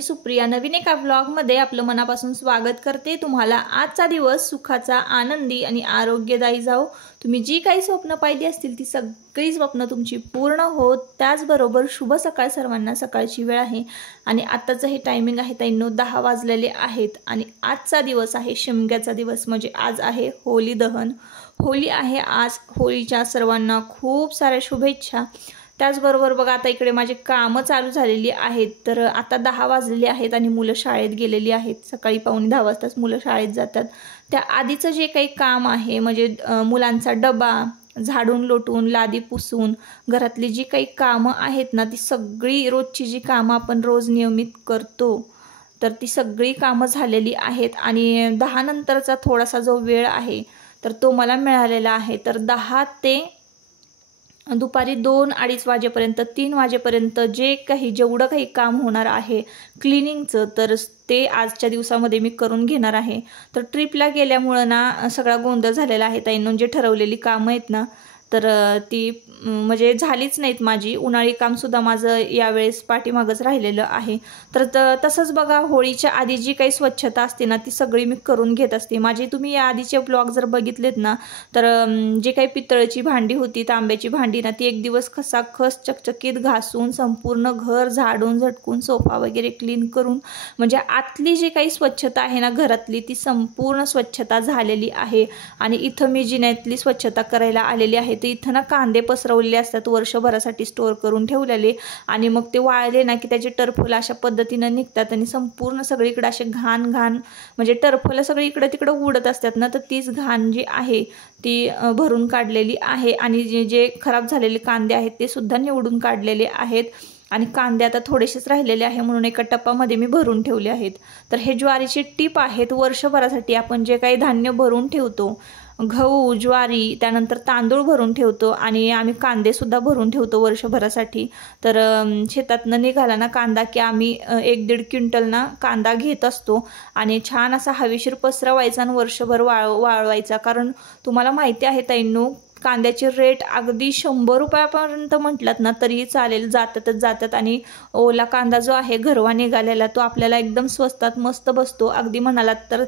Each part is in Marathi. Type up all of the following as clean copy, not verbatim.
मी सुप्रिया नवीन एका व्लॉगमध्ये आपलं मनापासून स्वागत करते। तुम्हाला आजचा दिवस सुखाचा, आनंदी आणि आरोग्यदायी जाओ। तुम्ही जी काही स्वप्न पाहिली असतील ती सगळी स्वप्न तुमची पूर्ण होत। त्याचबरोबर शुभ सकाळ सर्वांना। सकाळची वेळ आहे आणि आताचं हे टायमिंग आहे 9:10 वाजलेले आहेत आणि आजचा दिवस आहे शिमग्याचा दिवस, म्हणजे आज आहे होली दहन। होली आहे आज। होळीच्या सर्वांना खूप साऱ्या शुभेच्छा। त्याचबरोबर बघा आता इकडे माझे कामं चालू झालेली आहेत। तर आता 10 वाजलेले आहेत आणि मुलं शाळेत गेलेली आहेत। सकाळी 9:45 वाजताच मुलं शाळेत जातात। त्या आधीचं जे काही काम आहे म्हणजे मुलांचा डबा झाडून लोटून लादी पुसून घरातली जी काही कामं आहेत ना, ती सगळी रोजची जी कामं आपण रोज नियमित करतो तर ती सगळी कामं झालेली आहेत। आणि 10 नंतरचा थोडासा जो वेळ आहे तर तो मला मिळालेला आहे। तर 10 ते दुपारी 2-2:30 वाजेपर्यंत 3 वाजेपर्यंत जेवढं काही काम होणार आहे क्लिनिंगचं, तर ते आजच्या दिवसामध्ये मी करून घेणार आहे। तर ट्रिपला गेल्यामुळं ना सगळा गोंधळ झालेला आहे। ताईंनी जे ठरवलेली कामं आहेत ना तर ती म्हणजे झालीच नाहीत माझी। उन्हाळी कामसुद्धा माझं यावेळेस पाठीमागच राहिलेलं आहे। तर तसंच बघा होळीच्या आधी जी काही स्वच्छता असते ना ती सगळी मी करून घेत असते। माझे तुम्ही या आधीचे ब्लॉग जर बघितलेत ना तर जे काही पितळेची भांडी होती, तांब्याची भांडी ना, ती एक दिवस खसाखस चकचकीत घासून संपूर्ण घर झाडून झटकून सोफा वगैरे क्लीन करून म्हणजे आतली जी काही स्वच्छता आहे ना घरातली ती संपूर्ण स्वच्छता झालेली आहे। आणि इथं मी जिन्यातली स्वच्छता करायला आलेली आहे। तर इथं ना कांदे पसरवलेले असतात वर्षभरासाठी स्टोअर करून ठेवलेले आणि मग ते वाळले ना की त्याचे टरफलं अशा पद्धतीनं निघतात आणि संपूर्ण सगळीकडे असे घाण म्हणजे टरफलं सगळी इकडे तिकडे उडत असतात ना, तर तीच घाण जी आहे ती भरून काढलेली आहे। आणि जे खराब झालेले कांदे आहेत ते सुद्धा निवडून काढलेले आहेत। आणि कांदे आता थोडेसेच राहिलेले आहे म्हणून एका टप्पामध्ये मी भरून ठेवले आहेत। तर हे ज्वारीची टीप आहेत वर्षभरासाठी आपण जे काही धान्य भरून ठेवतो, गहू, ज्वारी, त्यानंतर तांदूळ भरून ठेवतो आणि आम्ही कांदेसुद्धा भरून ठेवतो वर्षभरासाठी। तर शेतातनं निघाला ना कांदा की आम्ही 1-1.5 क्विंटल ना कांदा घेत असतो आणि छान असा हवेशीर पसरवायचा आणि वर्षभर वाळवायचा। कारण तुम्हाला माहिती आहे ताईंनो, कांद्याचे रेट अगदी 100 रुपयापर्यंत म्हटलात ना तरी चालेल, जातात आणि ओला कांदा जो आहे घरवा निघालेला तो आपल्याला एकदम स्वस्तात मस्त बसतो। अगदी म्हणालात तर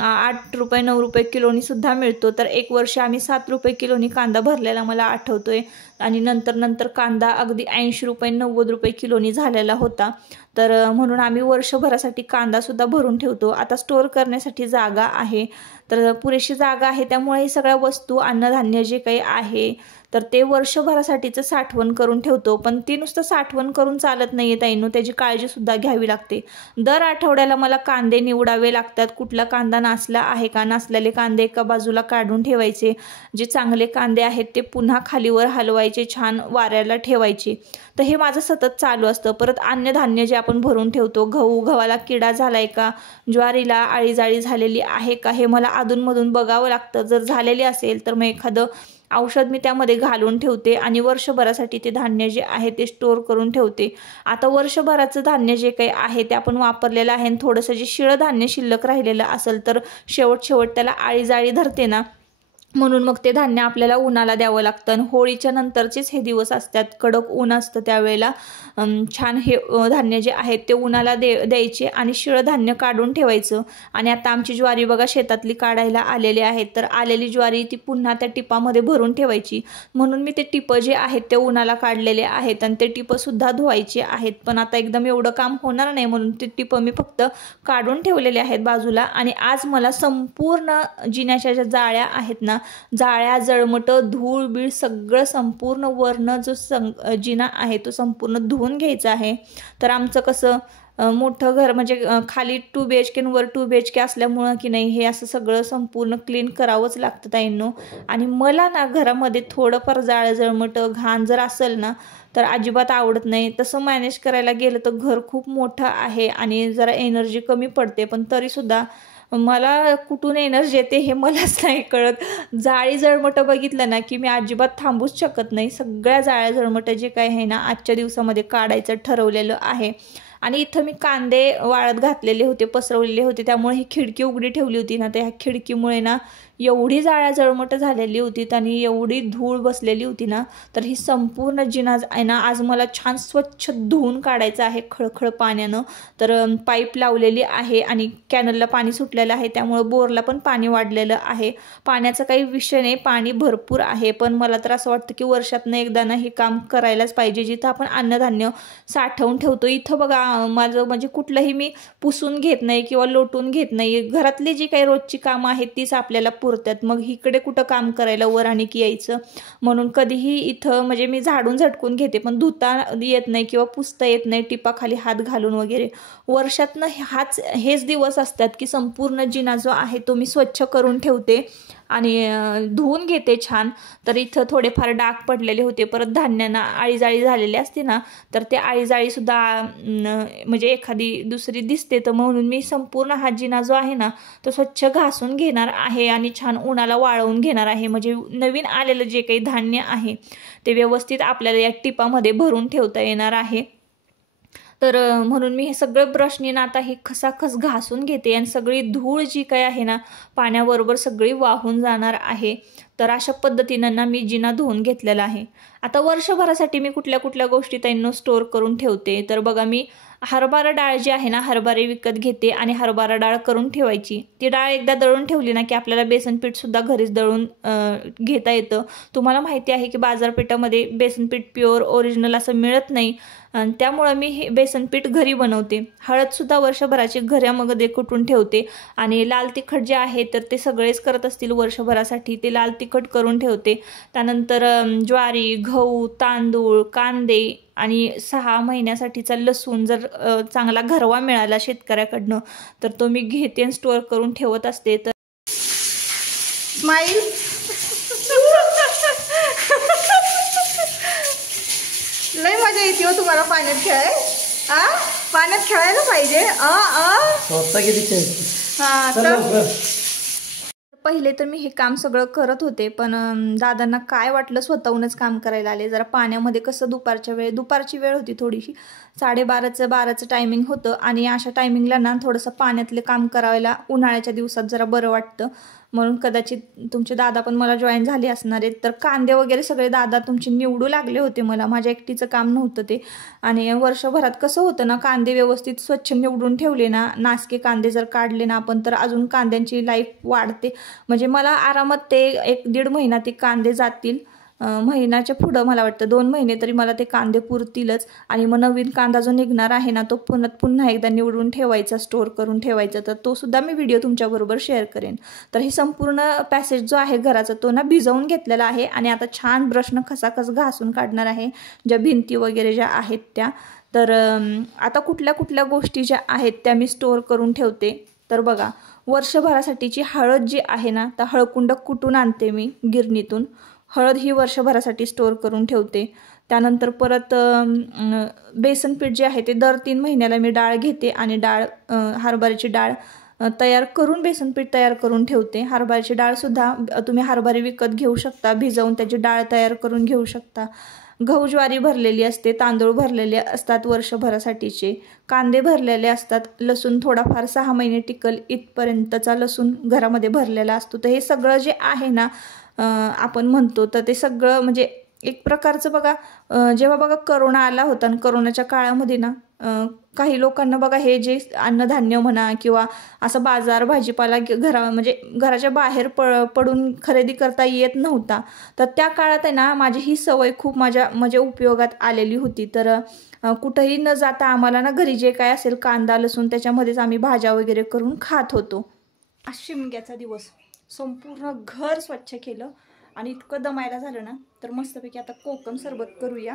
8 रुपये 9 रुपये किलोनी सुद्धा मिळतो। तर एक वर्ष आम्ही 7 रुपये किलोनी कांदा भरलेला मला आठवतोय आणि नंतर कांदा अगदी 80 रुपये 90 रुपये किलोनी झालेला होता। तर म्हणून आम्ही वर्षभरासाठी कांदासुद्धा भरून ठेवतो। आता स्टोअर करण्यासाठी जागा आहे, तर पुरेशी जागा आहे, त्यामुळे हे सगळ्या वस्तू अन्नधान्य जे काही आहे तर ते वर्षभरासाठीचं साठवण करून ठेवतो। पण ती नुसतं साठवण करून चालत नाही आहे ताईंनो, त्याची काळजीसुद्धा घ्यावी लागते। दर आठवड्याला मला कांदे निवडावे लागतात। कुठला कांदा नासला आहे का, नासलेले कांदे एका बाजूला काढून ठेवायचे, जे चांगले कांदे आहेत ते पुन्हा खालीवर हलवायचे, छान वाऱ्याला ठेवायचे। तर हे माझं सतत चालू असतं। परत अन्नधान्य जे आपण भरून ठेवतो, गव्हाला किडा झालाय का, ज्वारीला आळीजाळी झालेली आहे का, हे मला अधूनमधून बघावं लागतं। जर झालेली असेल तर मग एखादं औषध मी त्यामध्ये घालून ठेवते आणि वर्षभरासाठी ते धान्य जे आहे ते स्टोअर करून ठेवते। आता वर्षभराचं धान्य जे काही आहे ते आपण वापरलेलं आहे आणि थोडंसं जे शिळं धान्य शिल्लक राहिलेलं असेल तर शेवट त्याला आळीजाळी धरते ना, म्हणून मग ते धान्य आपल्याला उन्हाला द्यावं लागतं। आणि होळीच्या नंतरचेच हे दिवस असतात, कडक ऊन असतं त्यावेळेला छान हे धान्य जे आहेत ते उन्हाला द्यायचे आणि शिळं धान्य काढून ठेवायचं। आणि आता आमची ज्वारी बघा शेतातली काढायला आलेली आहेत, तर आलेली ज्वारी ती पुन्हा त्या टिपामध्ये भरून ठेवायची। म्हणून मी ते टिपं जे आहेत ते उन्हाला काढलेले आहेत आणि ते टिपंसुद्धा धुवायचे आहेत। पण आता एकदम एवढं काम होणार नाही म्हणून ते टिपं मी फक्त काढून ठेवलेले आहेत बाजूला। आणि आज मला संपूर्ण जिन्याच्या ज्या जाळ्या आहेत ना, जाळ्या, जळमट, धूळ बीळ सगळं संपूर्ण वर्ण जो जिना आहे तो संपूर्ण धुवून घ्यायचा आहे। तर आमचं कसं मोठं घर म्हणजे खाली 2 BHK वर 2 BHK असल्यामुळं की नाही हे असं सगळं संपूर्ण क्लीन करावंच लागतं ताईंनो। आणि मला ना घरामध्ये थोडंफार जाळं जळमट घाण जर असेल ना तर अजिबात आवडत नाही। तसं मॅनेज करायला गेलं तर घर खूप मोठं आहे आणि जरा एनर्जी कमी पडते, पण तरीसुद्धा मला कुठून एनर्जी येते हे मलाच नाही कळत। जाळी जळमटं बघितलं ना की मी अजिबात थांबूच शकत नाही। सगळ्या जाळ्या जळमटं जे काही आहे ना आजच्या दिवसामध्ये काढायचं ठरवलेलं आहे। आणि इथं मी कांदे वाळत घातलेले होते, पसरवलेले होते, त्यामुळे ही खिडकी उघडी ठेवली होती ना, तर ह्या खिडकीमुळे ना एवढी जाळ्या जळमट झालेली होती आणि एवढी धूळ बसलेली होती ना, तर ही संपूर्ण जिना आहे ना आज मला छान स्वच्छ धुवून काढायचं आहे खळखळ पाण्यानं. तर पाईप लावलेली आहे आणि कॅनलला पाणी सुटलेलं आहे, त्यामुळे बोरला पण पाणी वाढलेलं आहे. पाण्याचा काही विषय नाही, पाणी भरपूर आहे, पण मला तर असं वाटतं की वर्षातनं एकदा ना हे काम करायलाच पाहिजे. जिथं आपण अन्नधान्य साठवून ठेवतो इथं बघा, माझं म्हणजे कुठलंही मी पुसून घेत नाही किंवा लोटून घेत नाही. घरातली जी काही रोजची कामं आहेत तीच आपल्याला पुरतात, मग इकडे कुठं काम करायला वर आणि की यायचं. म्हणून कधीही इथं म्हणजे मी झाडून झटकून घेते, पण धुता येत नाही किंवा पुसता येत नाही टिपाखाली हात घालून वगैरे. वर्षातनं हेच दिवस असतात की संपूर्ण जिना जो आहे तो मी स्वच्छ करून ठेवते आणि धुवून घेते छान. तर इथं थोडेफार डाग पडलेले होते, परत धान्यांना आळीजाळी झालेली असते ना, तर ते आळीजाळीसुद्धा म्हणजे एखादी दुसरी दिसते, तर म्हणून मी संपूर्ण हा जिना जो आहे ना तो स्वच्छ घासून घेणार आहे आणि छान उन्हाला वाळवून घेणार आहे. म्हणजे नवीन आलेलं जे काही धान्य आहे ते व्यवस्थित आपल्याला या टिपामध्ये भरून ठेवता येणार आहे. तर म्हणून मी हे सगळं ब्रशने ना आता हे खसाखस घासून घेते आणि सगळी धूळ जी काही आहे ना पाण्याबरोबर सगळी वाहून जाणार आहे. तर अशा पद्धतीनं ना मी जिना धुवून घेतलेला आहे. आता वर्षभरासाठी मी कुठल्या कुठल्या गोष्टी त्यांना स्टोअर करून ठेवते. तर बघा, मी हरभरा डाळ जी आहे ना हरभरे विकत घेते आणि हरभरा डाळ करून ठेवायची. ती डाळ एकदा दळून ठेवली ना की आपल्याला बेसन पीठसुद्धा घरीच दळून घेता येतं. तुम्हाला माहिती आहे की बाजारपेठामध्ये बेसन पीठ प्युअर ओरिजिनल असं मिळत नाही, त्यामुळं मी हे बेसन पीठ घरी बनवते. हळदसुद्धा वर्षभराची घरामध्ये कुटून ठेवते आणि लाल तिखट जे आहे तर ते सगळेच करत असतील वर्षभरासाठी, ते लाल तिखट करून ठेवते. त्यानंतर ज्वारी, गहू, तांदूळ, कांदे आणि 6 महिन्यासाठीचा लसूण जर चांगला घरवा मिळाला शेतकऱ्याकडनं तर तो मी घेते आणि स्टोअर करून ठेवत असते. तर स्माईल लय मजा येते हो तुम्हाला पाण्यात खेळाय. पाण्यात खेळायला पाहिजे. पहिले तर मी हे काम सगळं करत होते, पण दादांना काय वाटलं स्वतःहूनच काम करायला आले. जरा पाण्यामध्ये कसं दुपारची वेळ होती, थोडीशी 12:30 टायमिंग होतं आणि अशा टायमिंगला ना थोडंसं पाण्यातले काम करायला उन्हाळ्याच्या दिवसात जरा बरं वाटतं. म्हणून कदाचित तुमचे दादा पण मला जॉईन झाले असणार आहेत. तर कांदे वगैरे सगळे दादा तुमचे निवडू लागले होते, मला माझ्या एकटीचं काम नव्हतं ते. आणि वर्षभरात कसं होतं ना, कांदे व्यवस्थित स्वच्छ निवडून ठेवले ना, नासके कांदे जर काढले ना आपण तर अजून कांद्यांची लाईफ वाढते. म्हणजे मला आरामात ते 1-1.5 महिना ते कांदे जातील. महिन्याच्या पुढं मला वाटतं 2 महिने तरी मला ते कांदे पुरतीलच. आणि मग नवीन कांदा जो निघणार आहे ना तो पुन्हा एकदा निवडून ठेवायचा, स्टोअर करून ठेवायचा. तर तो सुद्धा मी व्हिडिओ तुमच्याबरोबर शेअर करेन. तर हे संपूर्ण पॅसेज जो आहे घराचा तो ना भिजवून घेतलेला आहे आणि आता छान ब्रशनं खसाखस घासून काढणार आहे ज्या भिंती वगैरे ज्या आहेत त्या. तर आता कुठल्या कुठल्या गोष्टी ज्या आहेत त्या मी स्टोअर करून ठेवते. तर बघा, वर्षभरासाठीची हळद जी आहे ना तर हळकुंड कुटून आणते मी गिरणीतून. हळद ही वर्षभरासाठी स्टोअर करून ठेवते. त्यानंतर परत बेसन पीठ जे आहे ते दर 3 महिन्याला मी डाळ घेते आणि हरभऱ्याची डाळ तयार करून बेसन पीठ तयार करून ठेवते. हरभऱ्याची डाळसुद्धा तुम्ही हरभरे विकत घेऊ शकता, भिजवून त्याची डाळ तयार करून घेऊ शकता. गहू ज्वारी भरलेली असते, तांदूळ भरलेले असतात वर्षभरासाठीचे, कांदे भरलेले असतात, लसूण थोडाफार 6 महिने टिकल इथपर्यंतचा लसूण घरामध्ये भरलेला असतो. तर हे सगळं जे आहे ना आपण म्हणतो तर ते सगळं म्हणजे एक प्रकारचं बघा, जेव्हा बघा करोना आला होता आणि करोनाच्या काळामध्ये ना काही लोकांना बघा हे जे अन्नधान्य म्हणा किंवा असं बाजार भाजीपाला म्हणजे घराच्या बाहेर पडून खरेदी करता येत नव्हता. तर त्या काळात आहे ना माझी ही सवय खूप म्हणजे उपयोगात आलेली होती. तर कुठंही न जाता आम्हाला ना घरी जे काय असेल कांदा लसूण त्याच्यामध्येच आम्ही भाज्या वगैरे करून खात होतो. शिमग्याचा दिवस संपूर्ण घर स्वच्छ केलं आणि इतकं दमायला झालं ना तर मस्तपैकी आता कोकम सरबत करूया.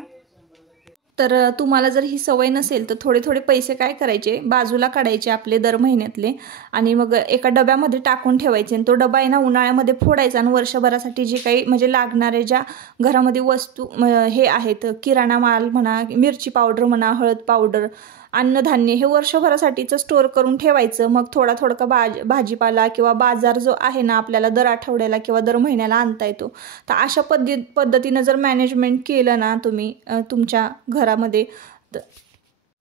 तर तुम्हाला जर ही सवय नसेल तर थोडे थोडे पैसे काय करायचे, बाजूला काढायचे आपले दर महिन्यातले आणि मग एका डब्यामध्ये टाकून ठेवायचे. आणि तो डबा आहे ना उन्हाळ्यामध्ये फोडायचा आणि वर्षभरासाठी जे काही म्हणजे लागणारे ज्या घरामध्ये वस्तू हे आहेत, किराणा माल म्हणा, मिरची पावडर म्हणा, हळद पावडर, अन्नधान्य हे वर्षभरासाठीचं स्टोअर करून ठेवायचं. मग थोडा भाजीपाला किंवा बाजार जो आहे ना आपल्याला दर आठवड्याला किंवा दर महिन्याला आणता येतो. तर अशा पद्धतीनं जर मॅनेजमेंट केलं ना तुम्ही तुमच्या घरामध्ये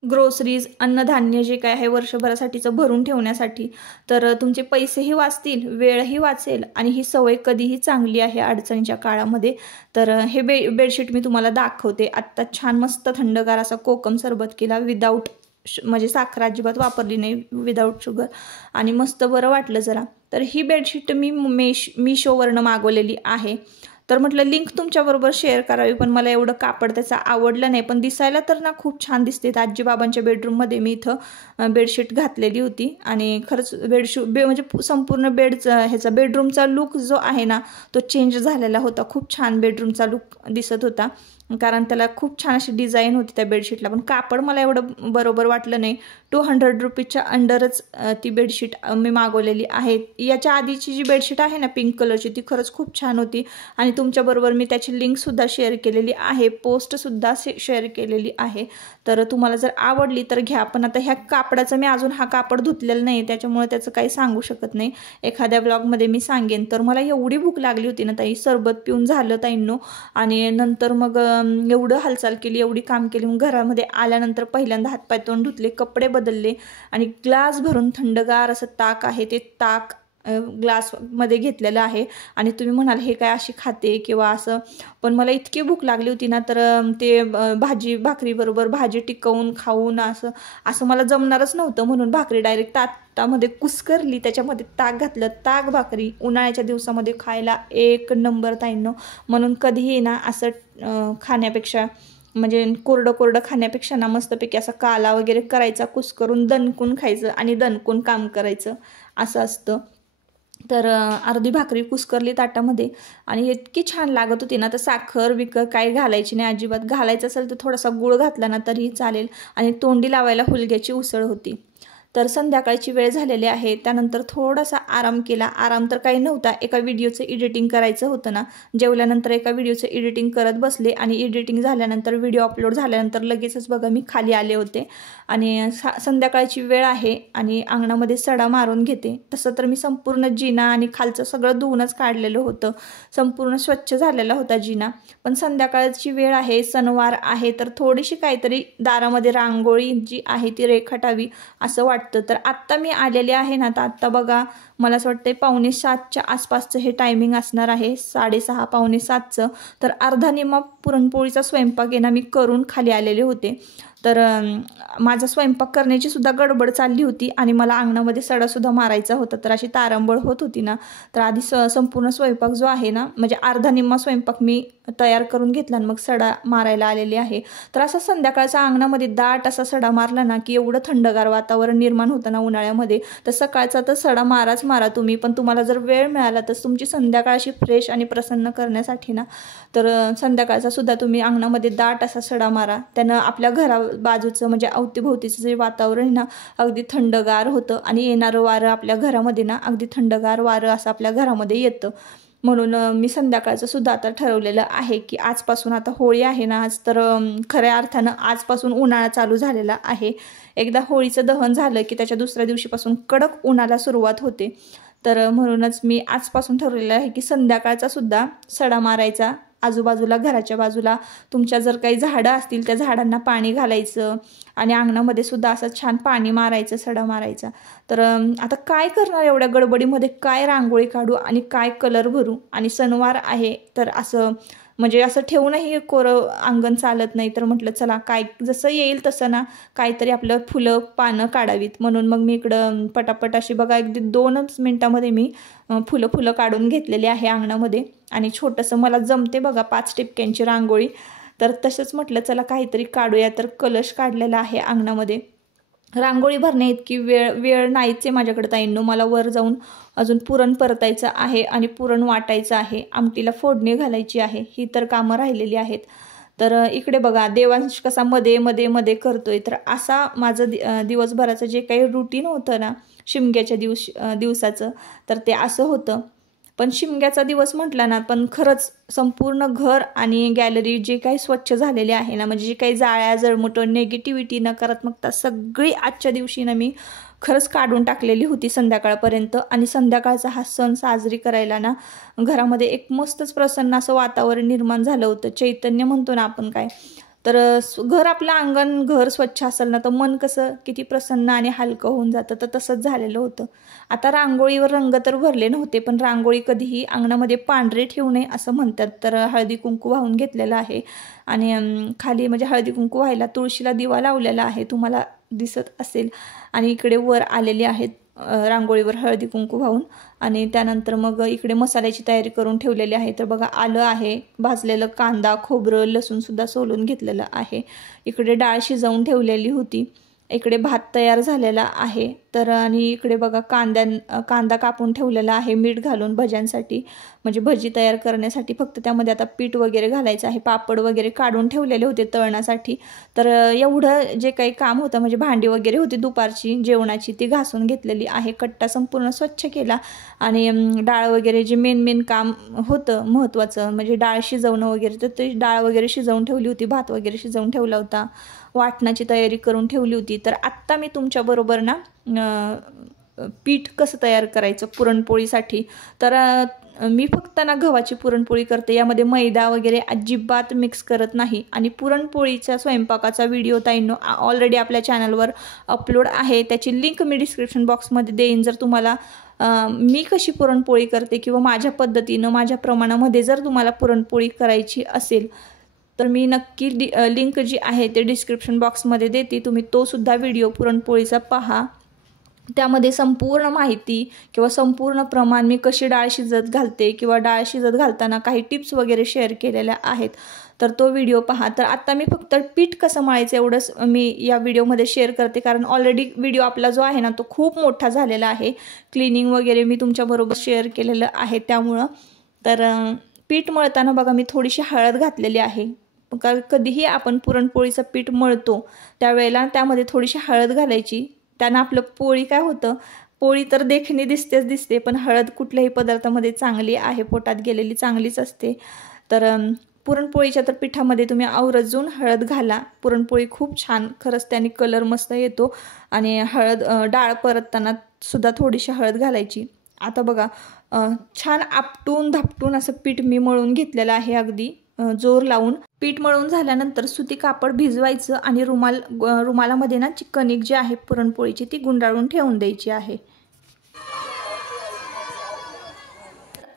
ग्रोसरीज, अन्नधान्य जे काय आहे वर्षभरासाठीचं भरून ठेवण्यासाठी. तर तुमचे पैसेही वाचतील, वेळही वाचेल आणि ही सवय कधीही चांगली आहे अडचणीच्या काळामध्ये. तर हे बेडशीट मी तुम्हाला दाखवते. आत्ता छान मस्त थंडगार असा कोकम सरबत केला, विदाऊट म्हणजे साखर अजिबात वापरली नाही, विदाऊट शुगर, आणि मस्त बरं वाटलं जरा. तर ही बेडशीट मी मिशोवरनं मागवलेली आहे. तर म्हटलं लिंक तुमच्याबरोबर शेअर करावी, पण मला एवढं कापड त्याचा आवडलं नाही, पण दिसायला तर ना खूप छान दिसते. आजीबाबांच्या बेडरूममध्ये मी इथं बेडशीट घातलेली होती आणि खरंच म्हणजे संपूर्ण ह्याचा बेडरूमचा लुक जो आहे ना तो चेंज झालेला होता. खूप छान बेडरूमचा लुक दिसत होता, कारण त्याला खूप छान अशी डिझाईन होती त्या बेडशीटला. पण कापड मला एवढं बरोबर वाटलं नाही. 200 रुपीजच्या अंडरच ती बेडशीट मी मागवलेली आहे. याच्या आधीची जी बेडशीट आहे ना पिंक कलरची, ती खरंच खूप छान होती आणि तुमच्याबरोबर मी त्याची लिंकसुद्धा शेअर केलेली आहे, पोस्टसुद्धा शेअर केलेली आहे. तर तुम्हाला जर आवडली तर घ्या. पण आता ह्या कापडाचं मी अजून हा कापड धुतलेलं नाही, त्याच्यामुळे त्याचं काही सांगू शकत नाही. एखाद्या ब्लॉगमध्ये मी सांगेन. तर मला एवढी भूक लागली होती ना ताई, सरबत पिऊन झालं ताईंनो, आणि नंतर मग एवढं हालचाल केली, एवढी काम केली. मग घरामध्ये आल्यानंतर पहिल्यांदा हातपाय तोंड धुतले, कपडे बदलले आणि ग्लास भरून थंडगार असं ताक आहे, ते ताक ग्लासमध्ये घेतलेलं आहे. आणि तुम्ही म्हणाल हे काय अशी खाते किंवा असं, पण मला इतकी भूक लागली होती ना, तर ते भाकरीबरोबर भाजी टिकवून खाऊन असं मला जमणारच नव्हतं. म्हणून भाकरी डायरेक्ट ताटामध्ये कुस्करली, त्याच्यामध्ये ताक घातलं. ताक भाकरी उन्हाळ्याच्या दिवसामध्ये खायला एक नंबर ताईंनो. म्हणून कधीही ना असं खाण्यापेक्षा, म्हणजे कोरडं खाण्यापेक्षा ना मस्तपैकी असा काला वगैरे करायचा, कुस्करून दणकून खायचं आणि दणकून काम करायचं, असं असतं. तर अर्धी भाकरी कुस्करली ताटामध्ये आणि इतकी छान लागत होती ना. तर साखर विकर काही घालायची नाही अजिबात. घालायचं असेल तर थोडासा गुळ घातला ना तरीही चालेल. आणि तोंडी लावायला हुलग्याची उसळ होती. तर संध्याकाळची वेळ झालेली आहे. त्यानंतर थोडासा आराम केला. आराम तर काही नव्हता, एका व्हिडिओचं एडिटिंग करायचं होतं ना. जेवल्यानंतर एका व्हिडिओचं एडिटिंग करत बसले आणि एडिटिंग झाल्यानंतर, व्हिडिओ अपलोड झाल्यानंतर लगेचच बघा मी खाली आले होते. आणि संध्याकाळची वेळ आहे आणि अंगणामध्ये सडा मारून घेते. तसं तर मी संपूर्ण जिना आणि खालचं सगळं धुवूनच काढलेलं होतं, संपूर्ण स्वच्छ झालेला होता जिना. पण संध्याकाळची वेळ आहे, सणवार आहे, तर थोडीशी काहीतरी दारामध्ये रांगोळी जी आहे ती रेखाटावी असं वाटतं. तर आत्ता मी आलेले आहे ना, तर आत्ता बघा मला असं वाटतं 6:45च्या आसपासचं हे टायमिंग असणार आहे, 6:30 6:45चं. तर अर्धा निम्मा पुरणपोळीचा स्वयंपाक आहे ना मी करून खाली आलेले होते. तर माझा स्वयंपाक करण्याची सुद्धा गडबड चालली होती आणि मला अंगणामध्ये सडासुद्धा मारायचा होता. तर अशी तारंबळ होत होती ना, तर आधी संपूर्ण स्वयंपाक जो आहे ना, म्हणजे अर्धा निम्मा स्वयंपाक मी तयार करून घेतला आणि मग सडा मारायला आलेली आहे. तर असा संध्याकाळचा अंगणामध्ये दाट असा सडा मारला ना की एवढं थंडगार वातावरण निर्माण होतं ना उन्हाळ्यामध्ये. तर सकाळचा तर सडा माराच मारा तुम्ही, पण तुम्हाला जर वेळ मिळाला तर तुमची संध्याकाळ अशी फ्रेश आणि प्रसन्न करण्यासाठी ना, तर संध्याकाळचा सुद्धा तुम्ही अंगणामध्ये दाट असा सडा मारा. त्यानं आपल्या बाजूचं म्हणजे अवतीभोवतीचं जे वातावरण ना अगदी थंडगार होतं आणि येणारं वारं आपल्या घरामध्ये ना अगदी थंडगार वारं असं आपल्या घरामध्ये येतं. म्हणून मी संध्याकाळचं सुद्धा आता ठरवलेलं आहे की आजपासून, आता होळी आहे ना आज, तर खऱ्या अर्थानं आजपासून उन्हाळा चालू झालेला आहे. एकदा होळीचं दहन झालं की त्याच्या दुसऱ्या दिवशीपासून कडक उन्हाला सुरुवात होते. तर म्हणूनच मी आजपासून ठरवलेलं आहे की संध्याकाळचा सुद्धा सडा मारायचा. आजूबाजूला, घराच्या बाजूला तुमच्या जर काही झाडं असतील त्या झाडांना पाणी घालायचं आणि अंगणामध्ये सुद्धा असं छान पाणी मारायचं, सडा मारायचा. तर आता काय करणार एवढ्या गडबडीमध्ये, काय रांगोळी काढू आणि काय कलर भरू. आणि सणवार आहे तर असं म्हणजे असं ठेवूनही कोरं अंगण चालत नाही. तर म्हटलं चला काय जसं येईल तसं ना काहीतरी आपलं फुलं पानं काढावीत. म्हणून मग मी इकडं पटापट अशी बघा अगदी 2 मिनिटामध्ये मी फुलं काढून घेतलेली आहे अंगणामध्ये. आणि छोटंसं मला जमते बघा 5 टिपक्यांची रांगोळी. तर तसंच म्हटलं चला काहीतरी काढूया. तर कलश काढलेला आहे अंगणामध्ये. रांगोळी भरणे इतकी वेळ नाहीच आहे माझ्याकडे ताईंनो. मला वर जाऊन अजून पुरण परतायचं आहे आणि पुरण वाटायचं आहे, आमटीला फोडणी घालायची आहे, ही तर कामं राहिलेली आहेत. तर इकडे बघा देवांश कसा मध्ये करतोय. तर असा माझं दिवसभराचं जे काही रुटीन होतं ना शिमग्याच्या दिवसाचं, तर ते असं होतं. पण शिमग्याचा दिवस म्हटला ना, पण खरंच संपूर्ण घर आणि गॅलरी जे काही स्वच्छ झालेले आहे ना, म्हणजे जे काही जाळ्या जळमुटं निगेटिव्हिटी नकारात्मकता सगळी आजच्या दिवशी ना मी खरंच काढून टाकलेली होती संध्याकाळपर्यंत. आणि संध्याकाळचा हा सण साजरी करायला ना घरामध्ये एक मस्तच प्रसन्न असं वातावरण निर्माण झालं होतं. चैतन्य म्हणतो ना आपण काय, तर घर आपलं अंगण घर स्वच्छ असेल ना तर मन कसं किती प्रसन्न आणि हलकं होऊन जातं, तर तसंच झालेलं होतं. आता रांगोळीवर रंग तर भरले नव्हते, पण रांगोळी कधीही अंगणामध्ये पांढरे ठेवू नये असं म्हणतात. तर हळदी कुंकू वाहून घेतलेलं आहे आणि खाली म्हणजे हळदी कुंकू व्हायला तुळशीला दिवा लावलेला आहे, तुम्हाला दिसत असेल. आणि इकडे वर आलेले आहेत रांगोळीवर हळदी कुंकू वाहून. आणि त्यानंतर मग इकडे मसाल्याची तयारी करून ठेवलेली आहे. तर बघा आलं आहे, भाजलेलं कांदा, खोबरं, लसूणसुद्धा सोलून घेतलेलं आहे. इकडे डाळ शिजवून ठेवलेली होती. इकडे भात तयार झालेला आहे. तर आणि इकडे बघा कांदा कापून ठेवलेला आहे मीठ घालून भज्यांसाठी, म्हणजे भजी तयार करण्यासाठी. फक्त त्यामध्ये आता पीठ वगैरे घालायचं आहे. पापड वगैरे काढून ठेवलेले होते तळण्यासाठी. तर एवढं जे काही काम होतं म्हणजे भांडी वगैरे होती दुपारची जेवणाची ती घासून घेतलेली आहे. कट्टा संपूर्ण स्वच्छ केला आणि डाळ वगैरे जे मेन काम होतं महत्त्वाचं म्हणजे डाळ शिजवणं वगैरे, तर ते डाळ वगैरे शिजवून ठेवली होती, भात वगैरे शिजवून ठेवला होता, वाटणाची तयारी करून ठेवली होती. तर आत्ता मी तुमच्याबरोबर ना पीठ कसं तयार करायचं पुरणपोळीसाठी. तर मी फक्त ना गव्हाची पुरणपोळी करते, यामध्ये मैदा वगैरे अजिबात मिक्स करत नाही. आणि पुरणपोळीच्या स्वयंपाकाचा व्हिडिओ ताईंनो ऑलरेडी आपल्या चॅनलवर अपलोड आहे, त्याची लिंक मी डिस्क्रिप्शन बॉक्समध्ये देईन. जर तुम्हाला मी कशी पुरणपोळी करते किंवा माझ्या पद्धतीनं माझ्या प्रमाणामध्ये जर तुम्हाला पुरणपोळी करायची असेल तर मी नक्की लिंक जी आहे ते डिस्क्रिप्शन बॉक्समध्ये देते, तुम्ही तो सुद्धा व्हिडिओ पुरणपोळीचा पहा. त्यामध्ये संपूर्ण माहिती किंवा संपूर्ण प्रमाण मी कशी डाळ शिजत घालते किंवा डाळ शिजत घालताना काही टिप्स वगैरे शेअर केलेल्या आहेत, तर तो व्हिडिओ पहा. तर आत्ता मी फक्त पीठ कसं मळायचं एवढंच मी या व्हिडिओमध्ये शेअर करते, कारण ऑलरेडी व्हिडिओ आपला जो आहे ना तो खूप मोठा झालेला आहे. क्लिनिंग वगैरे मी तुमच्याबरोबर शेअर केलेलं आहे त्यामुळं. तर पीठ मळताना बघा मी थोडीशी हळद घातलेली आहे. कधीही आपण पुरणपोळीचं पीठ मळतो त्यावेळेला त्यामध्ये थोडीशी हळद घालायची. त्यानं आपलं पोळी काय होतं, पोळी तर देखणी दिसते, पण हळद कुठल्याही पदार्थामध्ये चांगली आहे, पोटात गेलेली चांगलीच असते. तर पुरणपोळीच्या तर पिठामध्ये तुम्ही आवर्जून हळद घाला. पुरणपोळी खूप छान, खरंच त्याने कलर मस्त येतो. आणि डाळ परतताना सुद्धा थोडीशी हळद घालायची. आता बघा छान आपटून धापटून असं पीठ मी मळून घेतलेलं आहे, अगदी जोर लावून. पीठ मळून झाल्यानंतर सुती कापड भिजवायचं आणि रुमालामध्ये ना कणिक जी आहे पुरणपोळीची ती गुंडाळून ठेवून द्यायची आहे.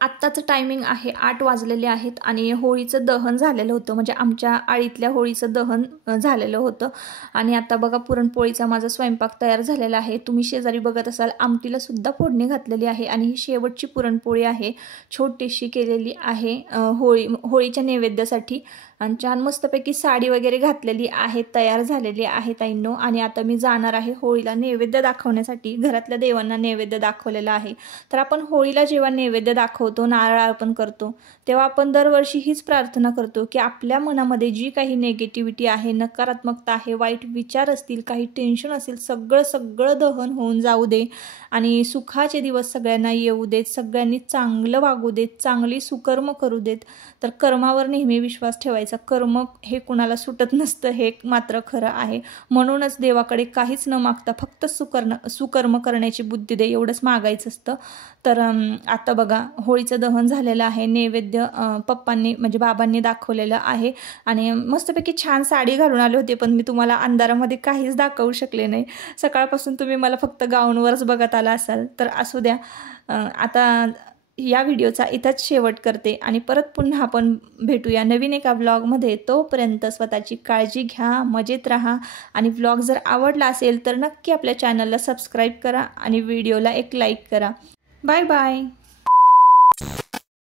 आत्ताचं टायमिंग आहे 8 वाजलेले आहेत आणि होळीचं दहन झालेलं होतं, म्हणजे आमच्या आळीतल्या होळीचं दहन झालेलं होतं. आणि आता बघा पुरणपोळीचा माझा स्वयंपाक तयार झालेला आहे. तुम्ही शेजारी बघत असाल आमटीला सुद्धा फोडणी घातलेली आहे. आणि ही शेवटची पुरणपोळी आहे, छोटीशी केलेली आहे होळीच्या नैवेद्यासाठी. आणि छान मस्तपैकी साडी वगैरे घातलेली आहे, तयार झालेली आहे ताईंनो. आणि आता मी जाणार आहे होळीला नैवेद्य दाखवण्यासाठी. घरातल्या देवांना नैवेद्य दाखवलेला आहे. तर आपण होळीला जेव्हा नैवेद्य दाखवतो, नारळ अर्पण करतो, तेव्हा आपण दरवर्षी हीच प्रार्थना करतो की आपल्या मनामध्ये जी काही नेगेटिव्हिटी आहे, नकारात्मकता आहे, वाईट विचार असतील, काही टेन्शन असेल, सगळं दहन होऊन जाऊ दे आणि सुखाचे दिवस सगळ्यांना येऊ देत, सगळ्यांनी चांगलं वागू देत, चांगली सुकर्म करू देत. तर कर्मावर नेहमी विश्वास ठेवायचा. कर्म हे कुणाला सुटत नसतं, हे मात्र खरं आहे. म्हणूनच देवाकडे काहीच न मागता फक्त सुकर्म करण्याची बुद्धी दे एवढंच मागायचं असतं. तर आता बघा होळीचं दहन झालेलं आहे. नैवेद्य पप्पांनी म्हणजे बाबांनी दाखवलेलं आहे. आणि मस्तपैकी छान साडी घालून आले होते, पण मी तुम्हाला अंधारामध्ये काहीच दाखवू शकले नाही. सकाळपासून तुम्ही मला फक्त गाऊनवरच बघत आला असाल, तर असू द्या. आता या व्हिडिओचा इथंच शेवट करते आणि परत पुन्हा आपण भेटूया नवीन एका व्लॉगमध्ये. तोपर्यंत स्वतःची काळजी घ्या, मजेत राहा. आणि व्लॉग जर आवडला असेल तर नक्की आपल्या चॅनलला सबस्क्राईब करा आणि व्हिडिओला एक लाईक करा. Bye bye.